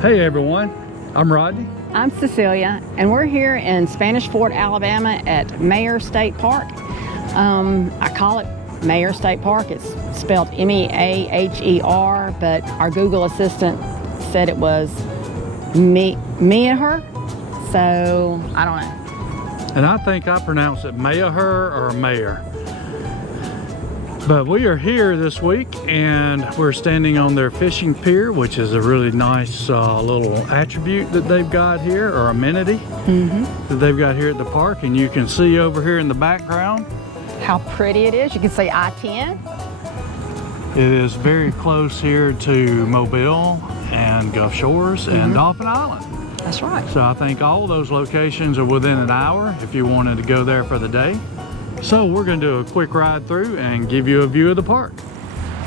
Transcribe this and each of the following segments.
Hey everyone, I'm Rodney. I'm Cecilia, and we're here in Spanish Fort, Alabama at Meaher State Park. I call it Meaher State Park. It's spelled M-E-A-H-E-R, but our Google Assistant said it was Meaher, so I don't know. And I think I pronounce it Meaher or Mayor. But we are here this week and we're standing on their fishing pier, which is a really nice little attribute that they've got here, or amenity that they've got here at the park. And you can see over here in the background how pretty it is. You can see I-10. It is very close here to Mobile and Gulf Shores and Dolphin Island. That's right. So I think all of those locations are within an hour if you wanted to go there for the day. So we're going to do a quick ride through and give you a view of the park.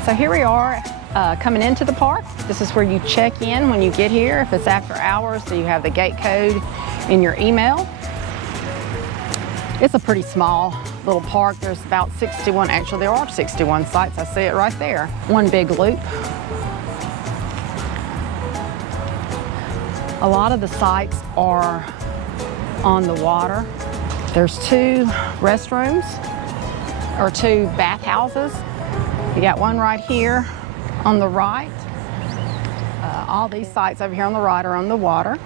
So here we are coming into the park. This is where you check in when you get here. If it's after hours, so you have the gate code in your email. It's a pretty small little park. There's about 61, actually there are 61 sites. I see it right there. One big loop. A lot of the sites are on the water. There's two restrooms, or two bathhouses. You got one right here on the right. All these sites over here on the right are on the water.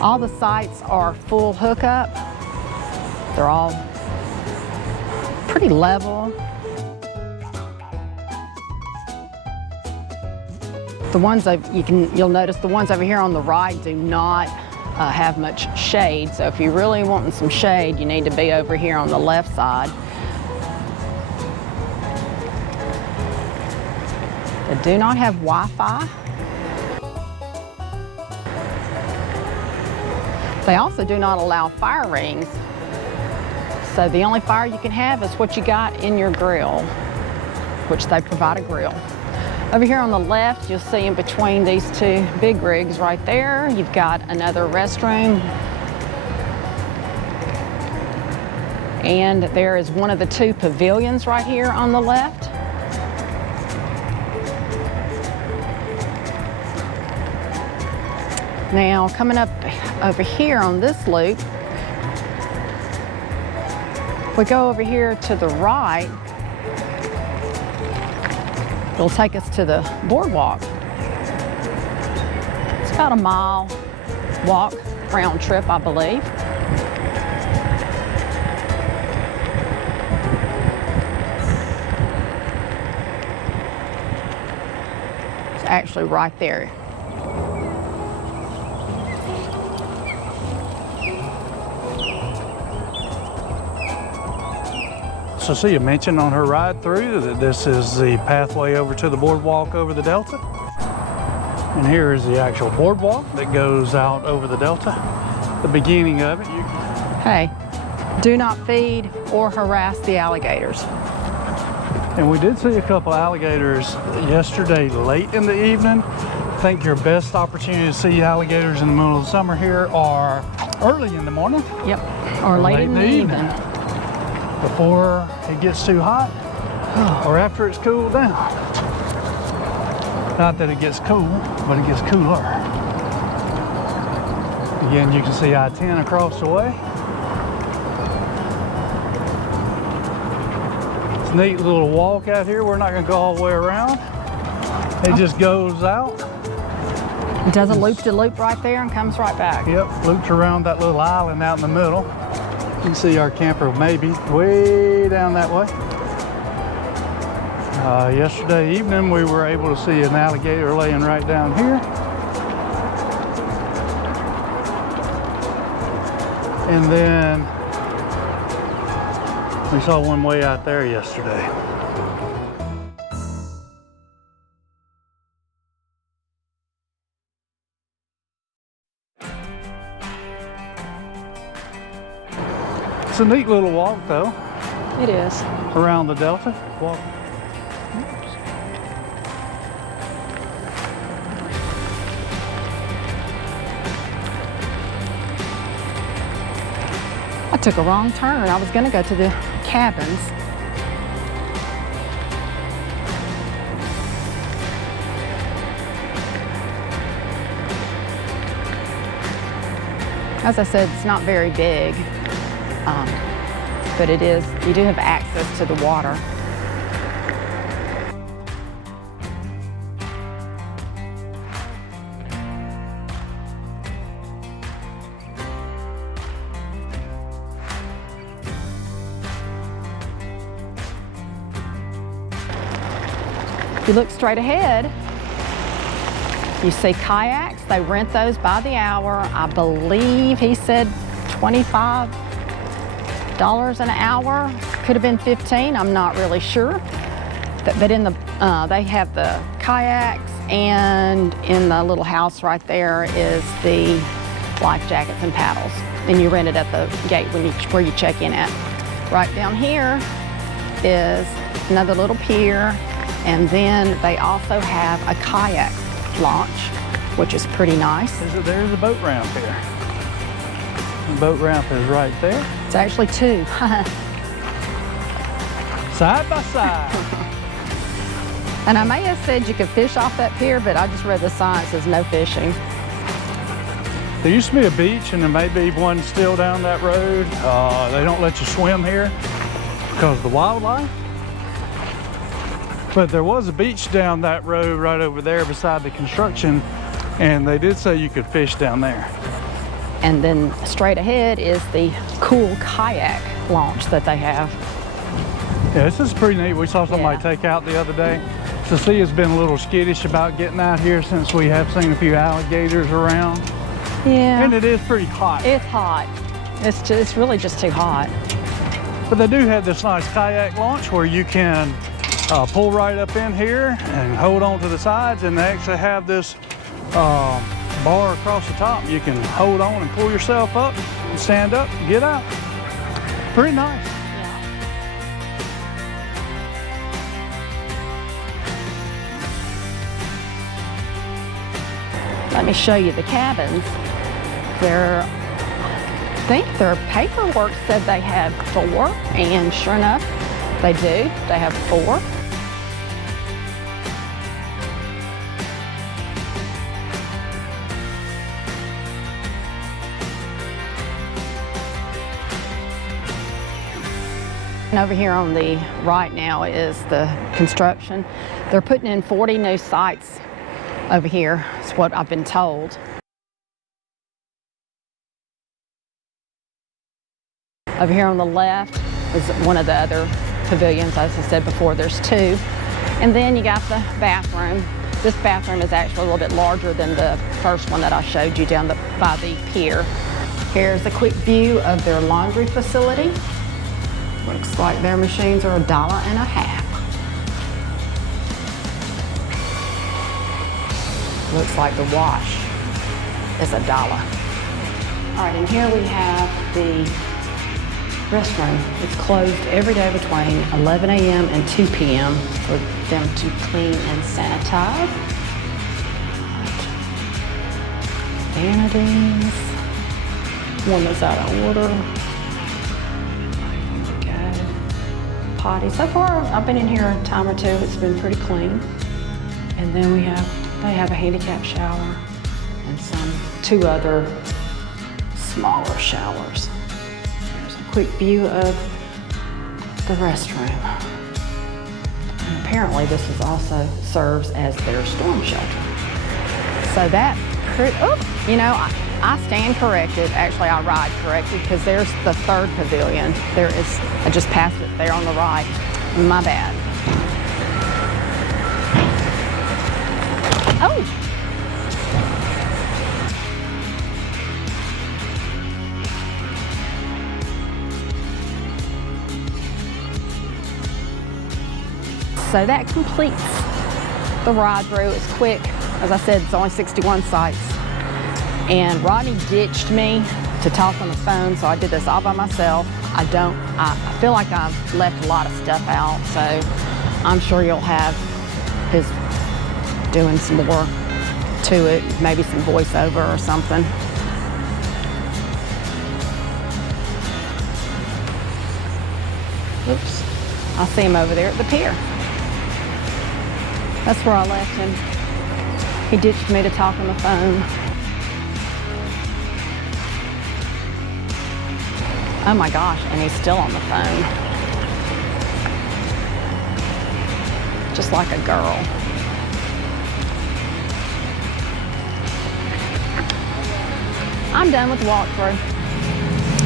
All the sites are full hookup. They're all pretty level. The ones you'll notice the ones over here on the right do not have much shade. So if you're really wanting some shade, you need to be over here on the left side. They do not have Wi-Fi. They also do not allow fire rings. So the only fire you can have is what you got in your grill, which they provide a grill. Over here on the left, you'll see in between these two big rigs right there, you've got another restroom. And there is one of the two pavilions right here on the left. Now, coming up over here on this loop, if we go over here to the right, it'll take us to the boardwalk. It's about a mile walk, round trip, I believe. It's actually right there. Cecilia mentioned on her ride through that this is the pathway over to the boardwalk over the Delta. And here is the actual boardwalk that goes out over the Delta. The beginning of it. Hey, do not feed or harass the alligators. And we did see a couple alligators yesterday late in the evening. I think your best opportunity to see alligators in the middle of the summer here are early in the morning. Yep, or late in the evening. Before it gets too hot or after it's cooled down. Not that it gets cool, but it gets cooler. Again, you can see I-10 across the way. It's a neat little walk out here. We're not going to go all the way around. It just goes out. It does a loop-de-loop right there and comes right back. Yep, loops around that little island out in the middle. You can see our camper maybe way down that way. Yesterday evening we were able to see an alligator laying right down here. And then we saw one way out there yesterday. It's a neat little walk though. It is. Around the Delta. Walk. I took a wrong turn. I was going to go to the cabins. As I said, it's not very big, but it is, you do have access to the water. If you look straight ahead, you see kayaks. They rent those by the hour. I believe he said $25 an hour. Could have been 15. I'm not really sure. But in the they have the kayaks, and in the little house right there is the life jackets and paddles. And you rent it at the gate where you check in at. Right down here is another little pier, and then they also have a kayak launch, which is pretty nice. There's a boat ramp here. The boat ramp is right there. It's actually two. Side by side. And I may have said you could fish off that pier, but I just read the sign that says no fishing. There used to be a beach, and there may be one still down that road. They don't let you swim here because of the wildlife. But there was a beach down that road right over there beside the construction, and they did say you could fish down there. And then straight ahead is the cool kayak launch that they have. Yeah, this is pretty neat. We saw somebody take out the other day. Cecia's been a little skittish about getting out here since we have seen a few alligators around. Yeah. And it is pretty hot. It's hot. It's really just too hot. But they do have this nice kayak launch where you can pull right up in here and hold on to the sides, and they actually have this bar across the top. You can hold on and pull yourself up, stand up, get out. Pretty nice. Let me show you the cabins. I think their paperwork said they had 4, and sure enough, they do. They have 4. And over here on the right now is the construction. They're putting in 40 new sites over here. That's what I've been told. Over here on the left is one of the other pavilions. As I said before, there's 2. And then you got the bathroom. This bathroom is actually a little bit larger than the first one that I showed you down by the pier. Here's a quick view of their laundry facility. Looks like their machines are $1.50. Looks like the wash is $1. All right, and here we have the restroom. It's closed every day between 11 a.m. and 2 p.m. for them to clean and sanitize. Vanities. One that's out of order. Potty. So far, I've been in here a time or 2. It's been pretty clean. And then they have a handicap shower and 2 other smaller showers. Here's a quick view of the restroom. And apparently this is also serves as their storm shelter. So that, you know, I stand corrected. Actually, I ride corrected because there's the 3rd pavilion. I just passed it there on the right. My bad. Oh! So that completes the ride through. It's quick. As I said, it's only 61 sites. And Rodney ditched me to talk on the phone, so I did this all by myself. I feel like I've left a lot of stuff out, so I'm sure you'll have his doing some more to it, maybe some voiceover or something. Oops, I see him over there at the pier. That's where I left him. He ditched me to talk on the phone. Oh my gosh, and he's still on the phone. Just like a girl. I'm done with the walkthrough.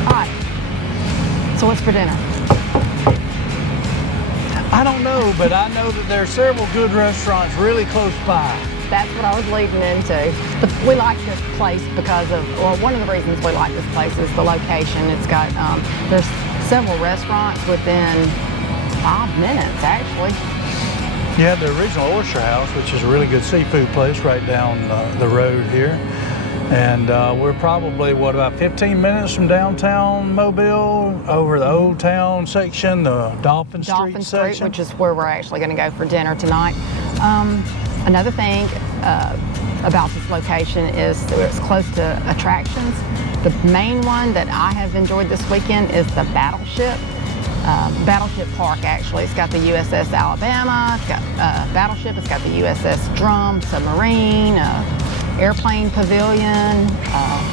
All right, so what's for dinner? I don't know, but I know that there are several good restaurants really close by. That's what I was leading into. We like this place because of, well, one of the reasons we like this place is the location. It's got, there's several restaurants within 5 minutes, actually. You have the original Oyster House, which is a really good seafood place right down the road here. And we're probably, what, about 15 minutes from downtown Mobile, over the Old Town section, the Dolphin Street section. Which is where we're actually going to go for dinner tonight. Another thing about this location is that it's close to attractions. The main one that I have enjoyed this weekend is the Battleship Park, actually. It's got the USS Alabama, it's got Battleship, it's got the USS Drum, submarine, airplane pavilion,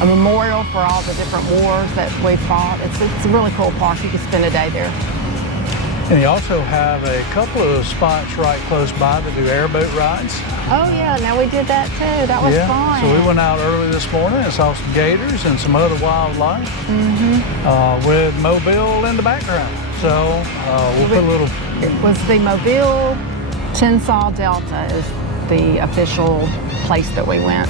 a memorial for all the different wars that we fought. It's a really cool park. You can spend a day there. And you also have a couple of spots right close by that do airboat rides. Oh yeah, now we did that too. That was fun. So we went out early this morning and saw some gators and some other wildlife with Mobile in the background. So we'll put a little... It was the Mobile Tensaw Delta is the official place that we went.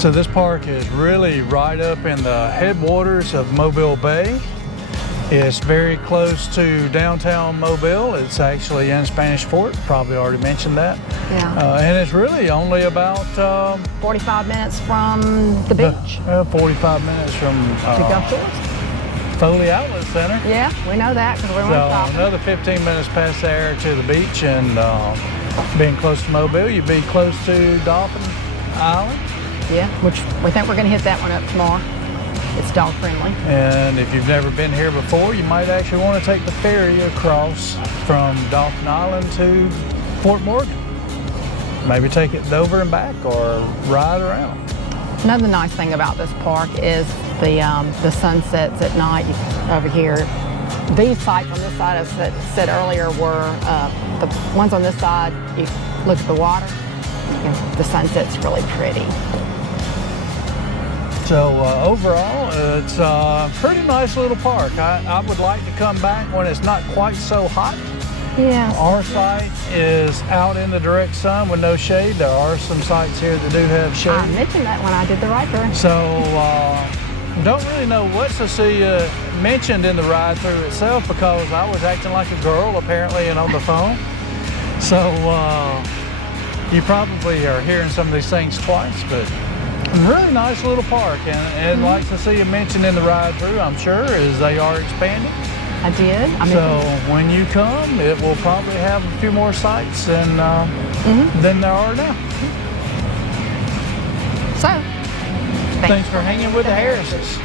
So this park is really right up in the headwaters of Mobile Bay. It's very close to downtown Mobile. It's actually in Spanish Fort, probably already mentioned that. Yeah. And it's really only about 45 minutes from the beach. 45 minutes from the Gulf Shores. Foley Outlet Center. Yeah, we know that because we went shopping. Another 15 minutes past there to the beach, and being close to Mobile, you'd be close to Dolphin Island. Yeah, which we think we're going to hit that one up tomorrow. It's dog friendly. And if you've never been here before, you might actually want to take the ferry across from Dolphin Island to Fort Morgan. Maybe take it Dover and back, or ride around. Another nice thing about this park is the sunsets at night over here. These sites on this side, as I said earlier, were the ones on this side. You look at the water, and the sunset's really pretty. So overall, it's a pretty nice little park. I would like to come back when it's not quite so hot. Yeah. Our site is out in the direct sun with no shade. There are some sites here that do have shade. I mentioned that when I did the ride-through. So don't really know what Cecilia mentioned in the ride-through itself, because I was acting like a girl apparently and on the phone. So you probably are hearing some of these things twice, but really nice little park. And like Cecilia mentioned in the ride-through, I'm sure, is they are expanding. I did. So when you come, it will probably have a few more sites than there are now. So, thanks for hanging with the Harrises.